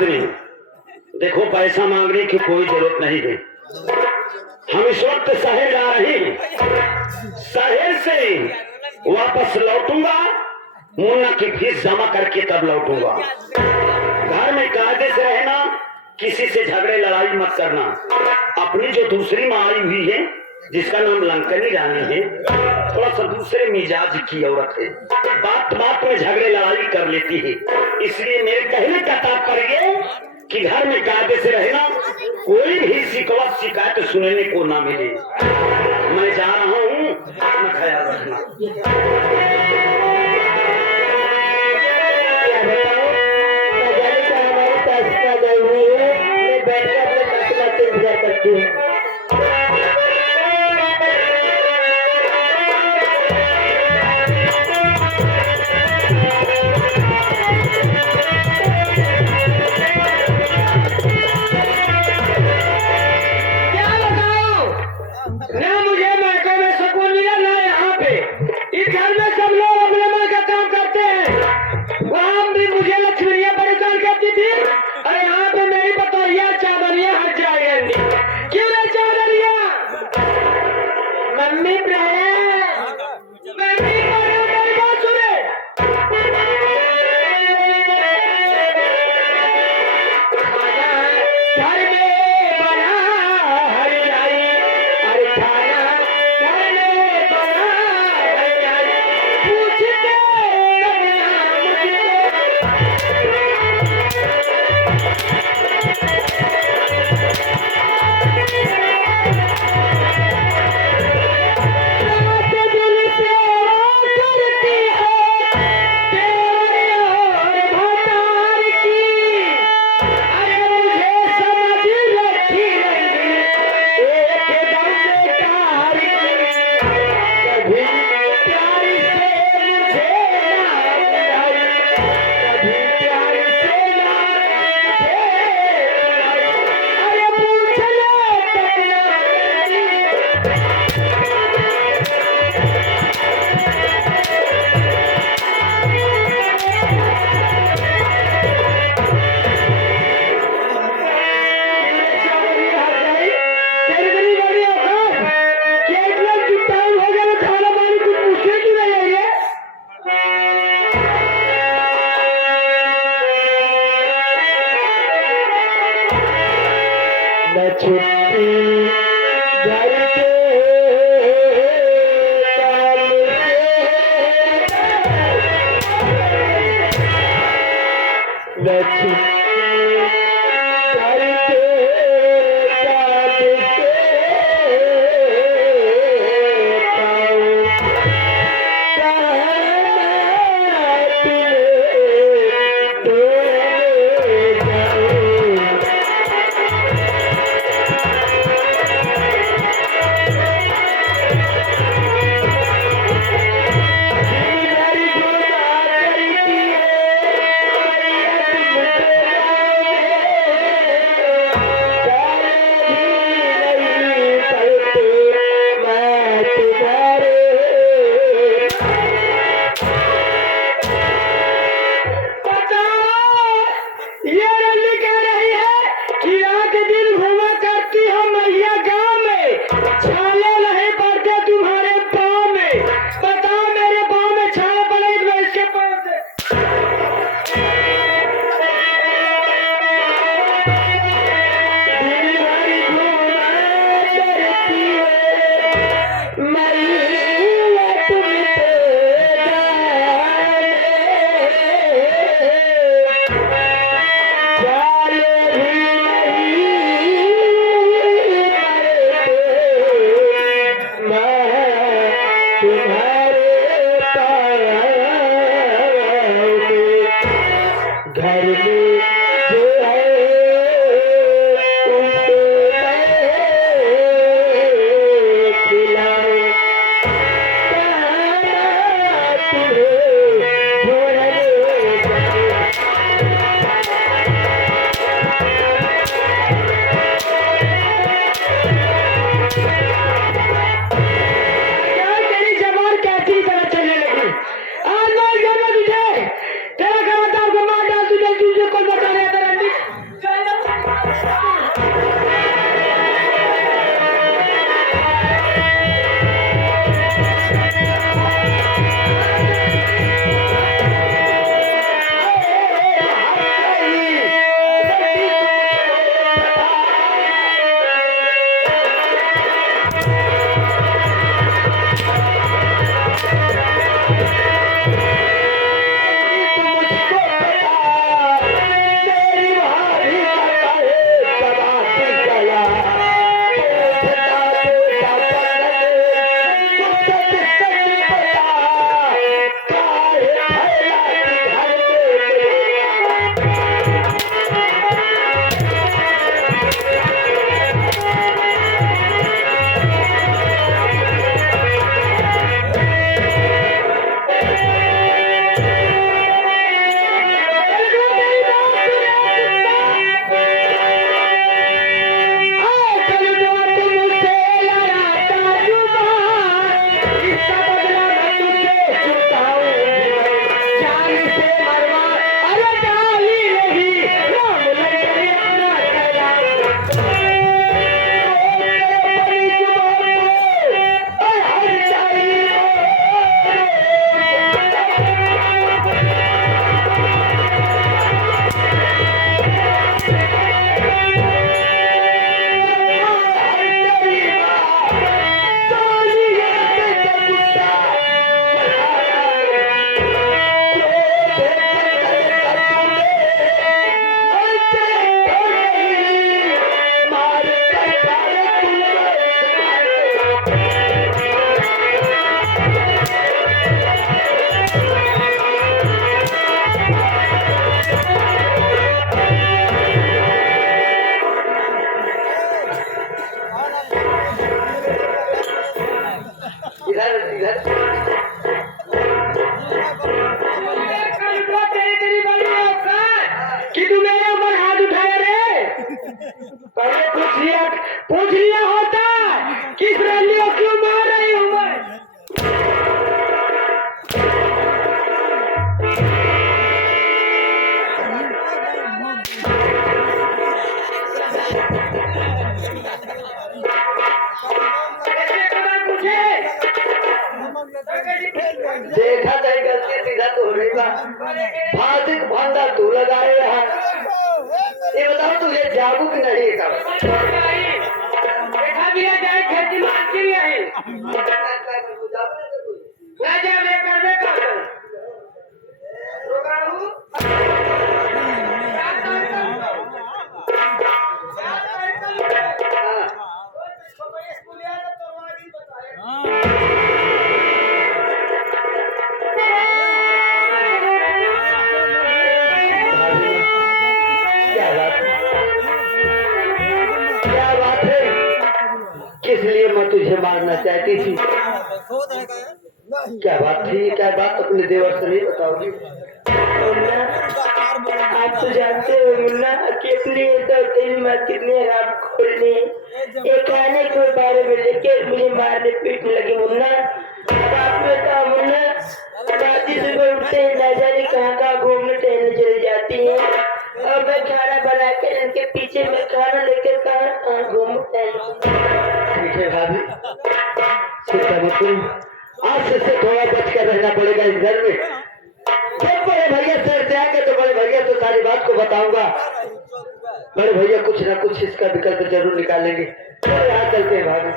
आदमी, देखो पैसा मांगने की कोई जरूरत नहीं है। हम इस वक्त शहर जा रहे हैं, शहर से वापस लौटूंगा, मुन्ना की फीस जमा करके तब लौटूंगा। घर में कायदे से रहना, किसी से झगड़े लड़ाई मत करना। अपनी जो दूसरी माँ आई हुई है जिसका नाम लंकनी रानी है, थोड़ा सा दूसरे मिजाज की औरत है, बात बात में झगड़े लड़ाई कर लेती है। इसलिए मेरे कहने का तात्पर्य कि घर में कायदे से रहना, कोई भी शिकवा शिकायत सुनने को ना मिले। मैं जा रहा हूँ, अपना ख्याल रखना। करती हूँ। तेरा क्या मतलब, मार डाल तुझे, तुझे कौन बता पूछ लिया होता किस रैली को क्यों मार रही हूँ मैं? देखा नहीं गलती सीधा तो हो रही फासिक फंदा तू लगाए रहा। ये बताओ तुझे जागू की नहीं का देखा दिया जाए खेती मारती है ना जा ले कर दे कर किस लिए मैं तुझे मारना चाहती थी? क्या बात थी? क्या बात अपने देवर से नहीं बताओगी? आप तो जानते हो मुन्ना कि अपनी कितने रात खोलने एक आने के बारे में लेके मुझे मारने पीटने लगी मुन्ना। बात में था मुन्ना रात सुबह उठते ही ना जाने कहाँ घूमने टहलने चली जाती है और मैं खाना बना कर इनके पीछे में खाना लेकर कहाँ घूमते हैं। भाभी आज से थोड़ा बच कर रहना पड़ेगा इस घर में। जब बड़े भैया से आएंगे तो बड़े भैया तो सारी बात को बताऊंगा। बड़े भैया कुछ ना कुछ इसका विकल्प जरूर निकालेंगे। तो यहाँ चलते हैं भाभी।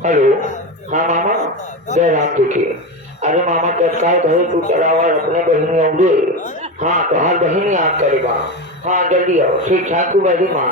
हेलो, हाँ मामा जय राम जी। अरे मामा तत्काल कहे तू चढ़ावा अपने बहनी आऊंगे। हाँ तो हर बहनी आप करेगा। हाँ जल्दी आओ। ठीक ठाक तू मेरी माँ।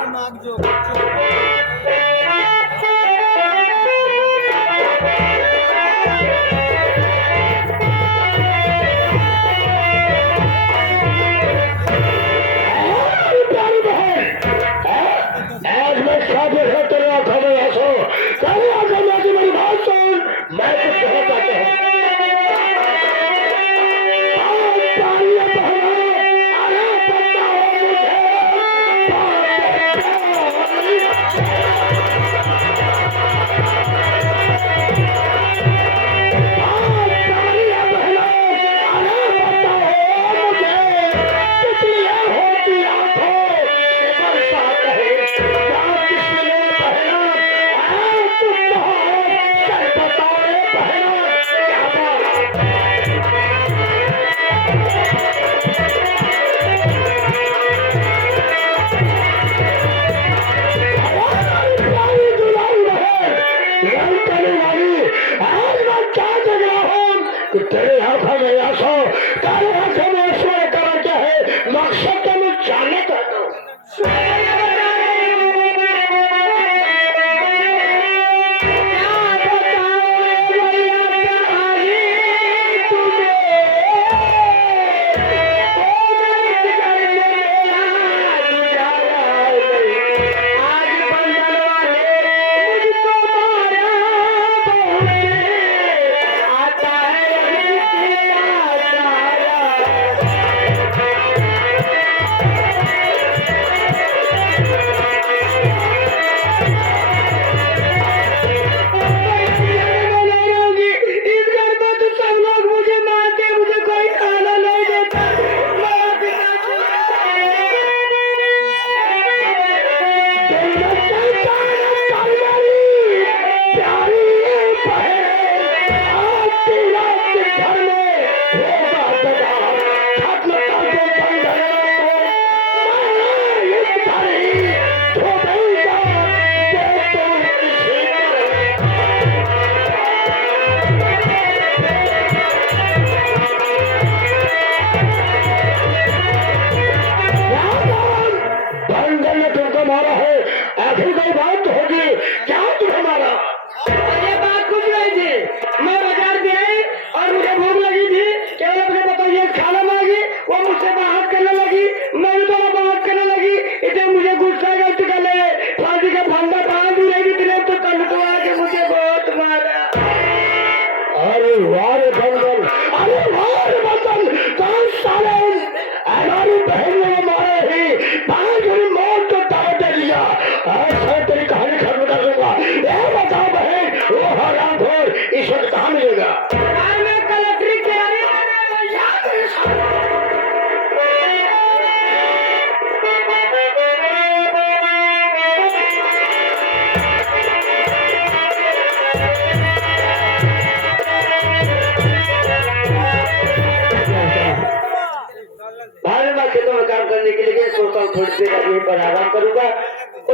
भाई मैं खेतों में काम करने के लिए सोचता हूँ थोड़ी देर यहीं पर आराम करूंगा,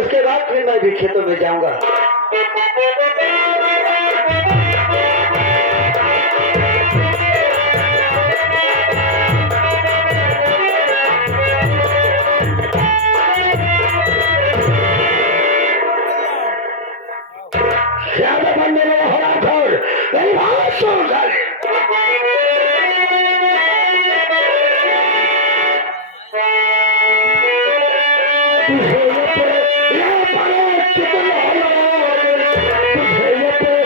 उसके बाद फिर मैं भी खेतों में जाऊंगा। तुझे ये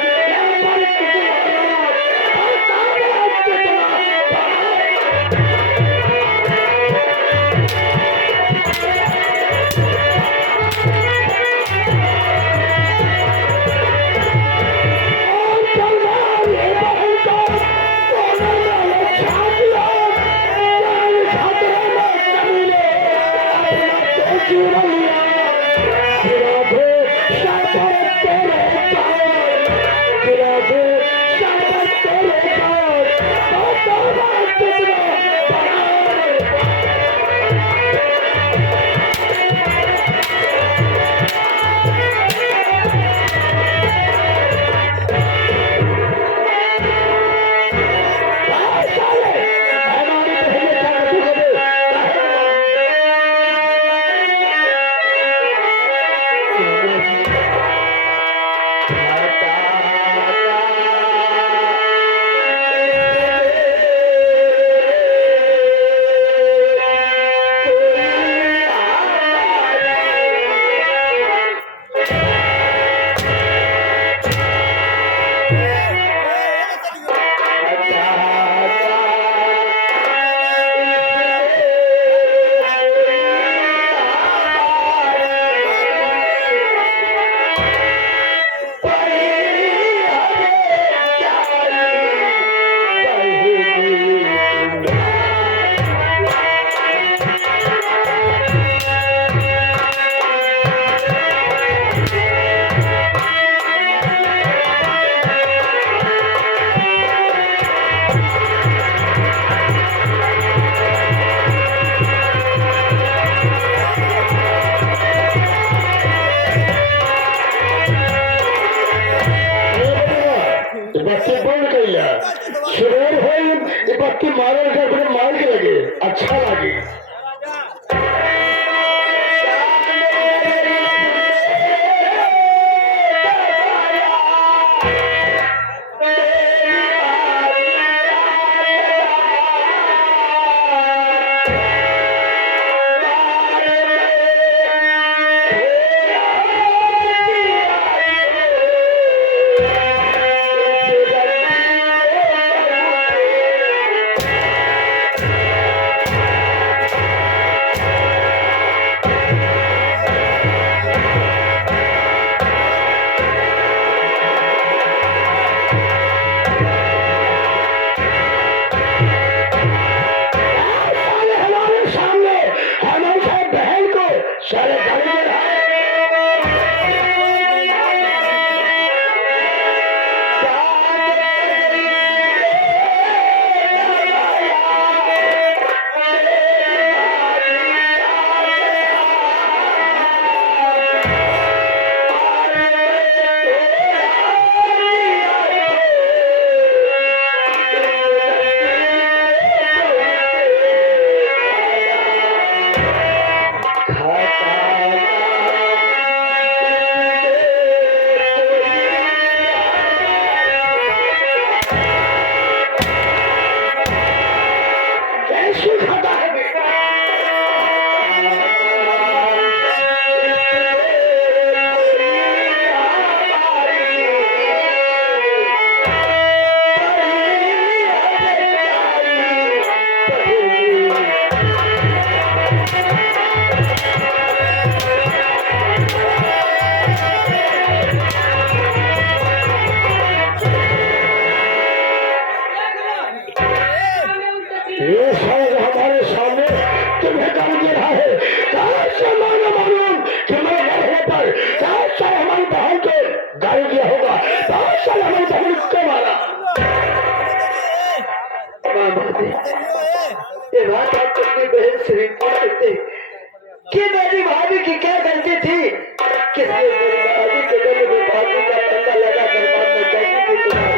छाती का फंदा लगा कर बाद में चौकी की तुम्हारी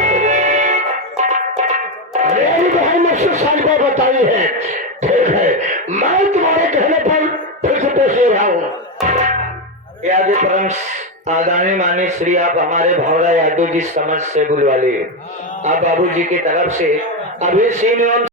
मेरी बहन ने सुशांत को बताई है। ठीक है, मैं तुम्हारे कहने पर फिर से पेश हो रहा हूँ। याद परम आदानी मानी श्री आप हमारे भौरा यादव जी समझ से बुलवा लिए। आप बाबूजी की तरफ से अभी सीन एवं